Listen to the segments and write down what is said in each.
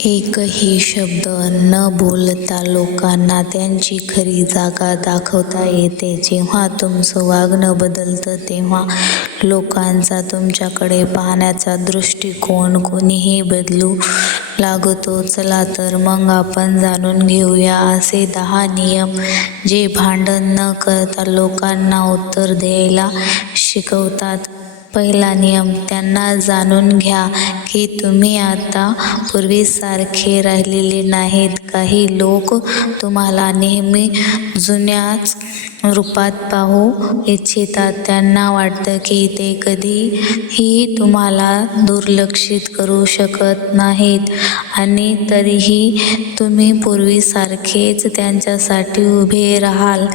एकही शब्द न बोलता लोकांना त्यांची खरी जागा दाखवता येते. जेव्हा तुमचं वागणं बदलतं तेव्हा लोकांचा तुमच्याकडे पाहण्याचा दृष्टिकोन कोणीही बदलू लागतो. चला तर मग आपण जाणून घेऊया असे 10 नियम जे भांडण न करता लोकांना उत्तर द्यायला शिकवतात. पहिला नियम, त्यांना जाणून घ्या की तुम्ही आता पूर्वीसारखे राहिलेले नाहीत. काही लोक तुम्हाला नेहमी जुन्याच रूपात पाहू इच्छितात. त्यांना वाटतं की ते कधीही तुम्हाला दुर्लक्षित करू शकत नाहीत आणि तरीही तुम्ही पूर्वीसारखेच त्यांच्यासाठी उभे राहाल.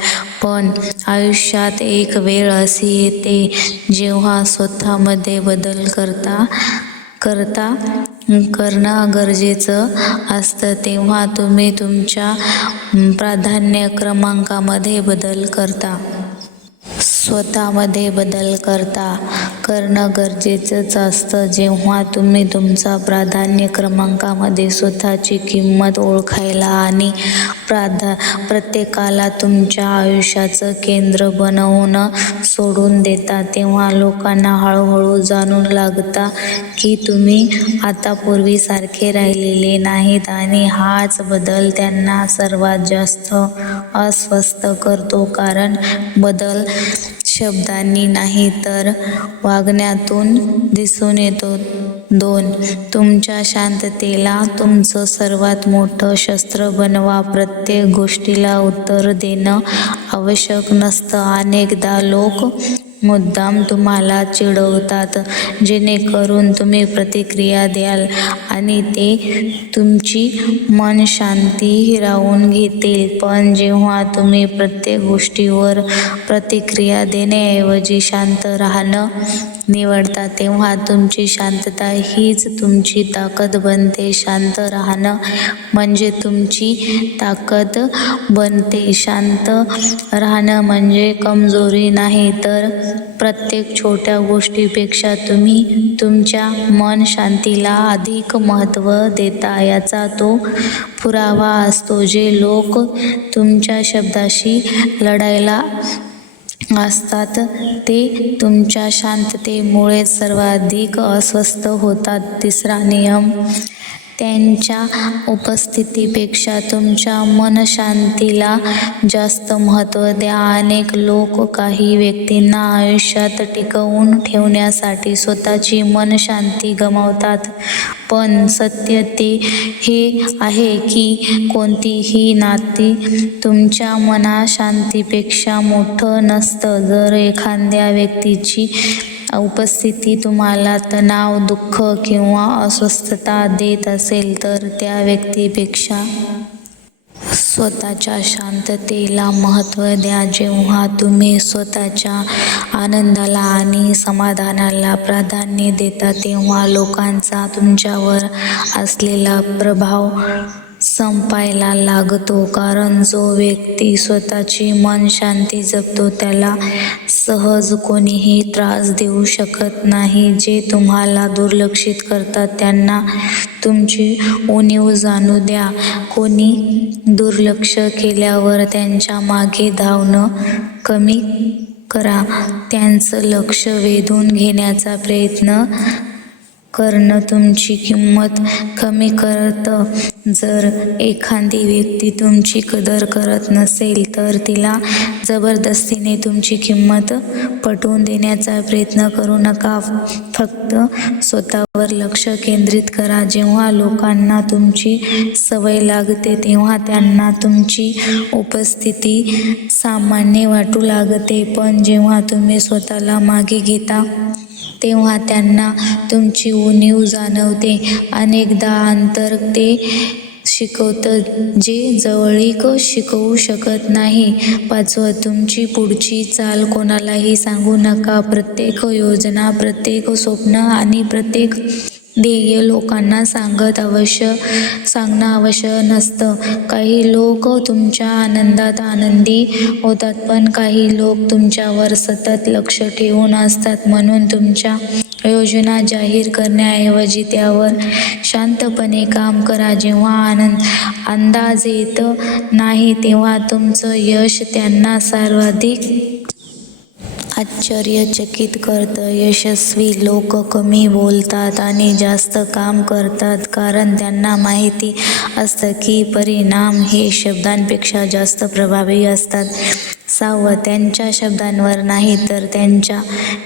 पण आयुष्यात एक वेळ अशी येते जेव्हा स्वतःमध्ये बदल करणं गरजेचं असतं. तेव्हा तुम्ही तुमच्या प्राधान्य क्रमांकामध्ये बदल करता. स्वतःमध्ये बदल करणं गरजेचंच असतं. जेव्हा तुम्ही तुमचा प्राधान्य क्रमांकामध्ये स्वतःची किंमत ओळखायला आणि प्रत्येकाला तुमच्या आयुष्याचं केंद्र बनवणं सोडून देता, तेव्हा लोकांना हळूहळू जाणू लागतं की तुम्ही आता पूर्वीसारखे राहिलेले नाहीत आणि हाच बदल त्यांना सर्वात जास्त अस्वस्थ करतो. कारण बदल शब्दांनी नाही तर वागण्यातून दिसून येतो. 2. तुमच्या शांततेला तुमचं सर्वात मोठं शस्त्र बनवा. प्रत्येक गोष्टीला उत्तर देणं आवश्यक नसतं. अनेकदा लोक मुद्दाम तुम्हाला चिडवतात जेणेकरून तुम्ही प्रतिक्रिया द्याल आणि ते तुमची मनशांती राहून घेतील. पण जेव्हा तुम्ही प्रत्येक गोष्टीवर प्रतिक्रिया देण्याऐवजी शांत राहणं निवडता, तेव्हा तुमची शांतता हीच तुमची ताकद बनते. शांत राहणं म्हणजे तुमची ताकद बनते. शांत राहणं म्हणजे कमजोरी नाही, तर प्रत्येक छोट्या गोष्टीपेक्षा तुम्ही तुमच्या मनशांतीला अधिक महत्त्व देता याचा तो पुरावा असतो. जे लोक तुमच्या शब्दाशी लढायला असतात ते तुमच्या शांततेमुळे सर्वाधिक अस्वस्थ होतात. तिसरा नियम, त्यांच्या उपस्थितीपेक्षा तुमच्या मनशांतीला जास्त महत्त्व द्या. अनेक लोक काही व्यक्तींना आयुष्यात टिकवून ठेवण्यासाठी स्वतःची मनशांती गमावतात. पण सत्य हे आहे की कोणतीही नाती तुमच्या मनशांतीपेक्षा मोठं नसतं. जर एखाद्या व्यक्तीची उपस्थिती तुम्हाला तणाव, दुःख किंवा अस्वस्थता देत असेल तर त्या व्यक्तीपेक्षा स्वतःच्या शांततेला महत्त्व द्या. जेव्हा तुम्ही स्वतःच्या आनंदाला आणि समाधानाला प्राधान्य देता तेव्हा लोकांचा तुमच्यावर असलेला प्रभाव संपायला लागतो. कारण जो व्यक्ती स्वतःची मनशांती जपतो त्याला सहज कोणीही त्रास देऊ शकत नाही. जे तुम्हाला दुर्लक्षित करतात त्यांना तुमची उणीव जाणू द्या. कोणी दुर्लक्ष केल्यावर त्यांच्या मागे धावणं कमी करा. त्यांचं लक्ष वेधून घेण्याचा प्रयत्न करणं तुमची किंमत कमी करतं. जर एखादी व्यक्ती तुमची कदर करत नसेल तर तिला जबरदस्तीने तुमची किंमत पटवून देण्याचा प्रयत्न करू नका. फक्त स्वतःवर लक्ष केंद्रित करा. जेव्हा लोकांना तुमची सवय लागते तेव्हा त्यांना तुमची उपस्थिती सामान्य वाटू लागते. पण जेव्हा तुम्ही स्वतःला मागे घेता तेव्हा त्यांना तुमची उणीव जाणवते. अनेकदा अंतर ते शिकवतं जे जवळीक शिकवू शकत नाही. 5. तुमची पुढची चाल कोणालाही सांगू नका. प्रत्येक योजना, प्रत्येक स्वप्न आणि प्रत्येक ध्येय लोकांना सांगणं आवश्यक नसतं. काही लोक तुमच्या आनंदात आनंदी होतात, पण काही लोक तुमच्यावर सतत लक्ष ठेवून असतात. म्हणून तुमच्या योजना जाहीर करण्याऐवजी त्यावर शांतपणे काम करा. जेव्हा अंदाज येत नाही तेव्हा तुमचं यश त्यांना सर्वाधिक आश्चर्यचकित करतं. यशस्वी लोक कमी बोलतात आणि जास्त काम करतात, कारण त्यांना माहिती असतं की परिणाम हे शब्दांपेक्षा जास्त प्रभावी असतात. 6. त्यांच्या शब्दांवर नाही तर त्यांच्या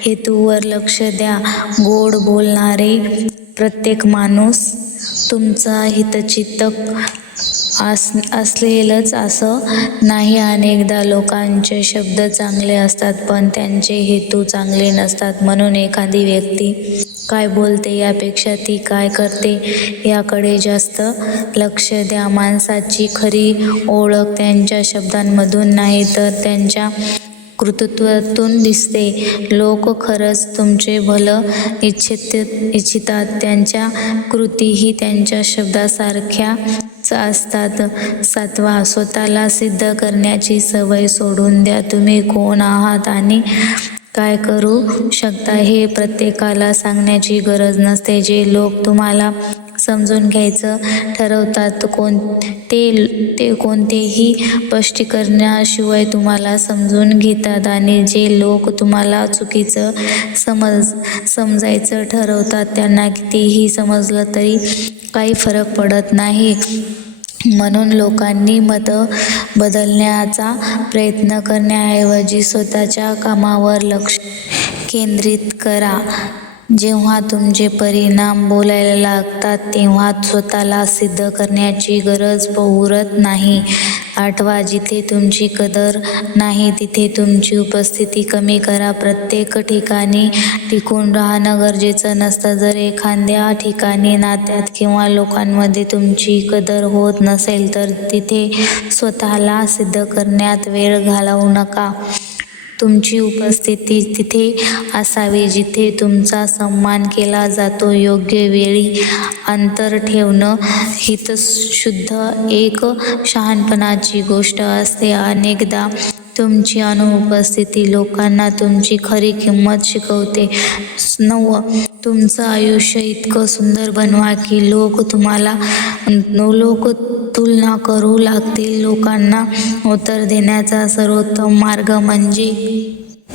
हेतूवर लक्ष द्या. गोड बोलणारे प्रत्येक माणूस तुमचा हितचिंतक असेलच असं नाही. अनेकदा लोकांचे शब्द चांगले असतात पण त्यांचे हेतू चांगले नसतात. म्हणून एखादी व्यक्ती काय बोलते यापेक्षा ती काय करते याकडे जास्त लक्ष द्या. माणसाची खरी ओळख त्यांच्या शब्दांमधून नाही तर त्यांच्या कर्तृत्वातून दिसते. लोक खरंच तुमचे भलं इच्छितात, त्यांच्या कृतीही त्यांच्या शब्दासारख्याच असतात. 7. स्वतःला सिद्ध करण्याची सवय सोडून द्या. तुम्ही कोण आहात आणि काय करू शकता हे प्रत्येकाला सांगण्याची गरज नसते. जे लोक तुम्हाला समजून घ्यायचं ठरवतात ते कोणतेही स्पष्टीकरणाशिवाय तुम्हाला समजून घेतात, आणि जे लोक तुम्हाला चुकीचं समजायचं ठरवतात त्यांना कितीही समजलं तरी काही फरक पडत नाही. म्हणून लोकांनी मतं बदलण्याचा प्रयत्न करण्याऐवजी स्वतःच्या कामावर लक्ष केंद्रित करा. जेव्हा तुमचे परिणाम बोलायला लागतात तेव्हा स्वतःला सिद्ध करण्याची गरज उरत नाही. 8. जिथे तुमची कदर नाही तिथे तुमची उपस्थिती कमी करा. प्रत्येक ठिकाणी टिकून राहणं गरजेचं नसतं. जर एखाद्या ठिकाणी, नात्यात किंवा लोकांमध्ये तुमची कदर होत नसेल तर तिथे स्वतःला सिद्ध करण्यात वेळ घालवू नका. तुमची उपस्थिती तिथे असावी जिथे तुमचा सन्मान केला जातो. योग्य वेळी अंतर ठेवणं हितशुद्ध एक शहाणपणाची गोष्ट असते. अनेकदा तुमची अनुपस्थिती लोकांना तुमची खरी किंमत शिकवते. 9. तुमचं आयुष्य इतकं सुंदर बनवा की लोक तुलना करू लागतील. लोकांना उत्तर देण्याचा सर्वोत्तम मार्ग म्हणजे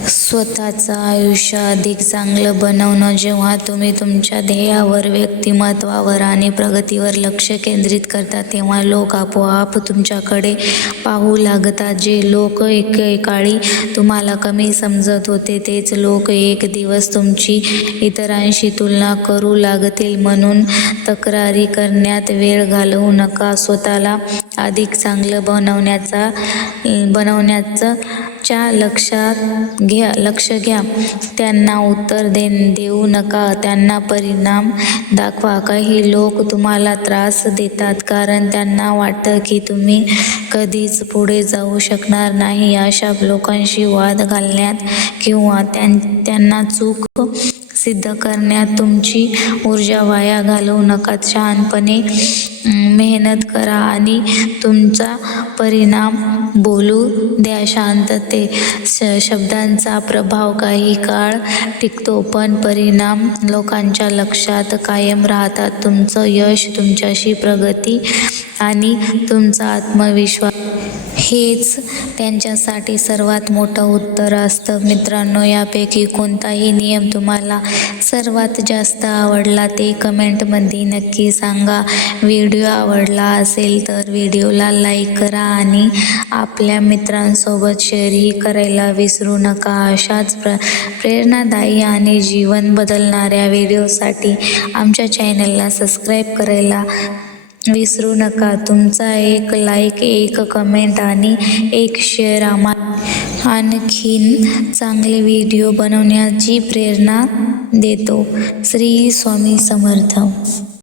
स्वतःचं आयुष्य अधिक चांगलं बनवणं. जेव्हा तुम्ही तुमच्या ध्येयावर, व्यक्तिमत्त्वावर आणि प्रगतीवर लक्ष केंद्रित करता तेव्हा लोक आपोआप तुमच्याकडे पाहू लागतात. जे लोक एकेकाळी तुम्हाला कमी समजत होते तेच लोक एक दिवस तुमची इतरांशी तुलना करू लागतील. म्हणून तक्रारी करण्यात वेळ घालवू नका. स्वतःला अधिक चांगलं बनवण्याच्या लक्ष घ्या. त्यांना उत्तर देऊ नका, त्यांना परिणाम दाखवा. काही लोक तुम्हाला त्रास देतात कारण त्यांना वाटतं की तुम्ही कधीच पुढे जाऊ शकणार नाही. अशा लोकांशी वाद घालण्यात किंवा त्यांना चूक सिद्ध करण्यात तुमची ऊर्जा वाया घालवू नका. शहाणपणे मेहनत करा आणि तुमचा परिणाम बोलू द्या. शब्दांचा प्रभाव काही काळ टिकतो पण परिणाम लोकांच्या लक्षात कायम राहतात. तुमचं यश, तुमची प्रगती आणि तुमचा आत्मविश्वास हेच त्यांच्यासाठी सर्वात मोठं उत्तर असतं. मित्रांनो, यापैकी कोणताही नियम तुम्हाला सर्वात जास्त आवडला ते कमेंटमध्ये नक्की सांगा. व्हिडिओ आवडला असेल तर व्हिडिओला लाईक करा आणि आपल्या मित्रांसोबत शेअरही करायला विसरू नका. अशाच प्रेरणादायी आणि जीवन बदलणाऱ्या व्हिडिओसाठी आमच्या चॅनलला सबस्क्राईब करायला विसरू नका. तुमचा एक लाईक, एक कमेंट आणि एक शेअर आम्हाला आणखीन चांगले व्हिडिओ बनवण्याची प्रेरणा देतो. श्री स्वामी समर्थ.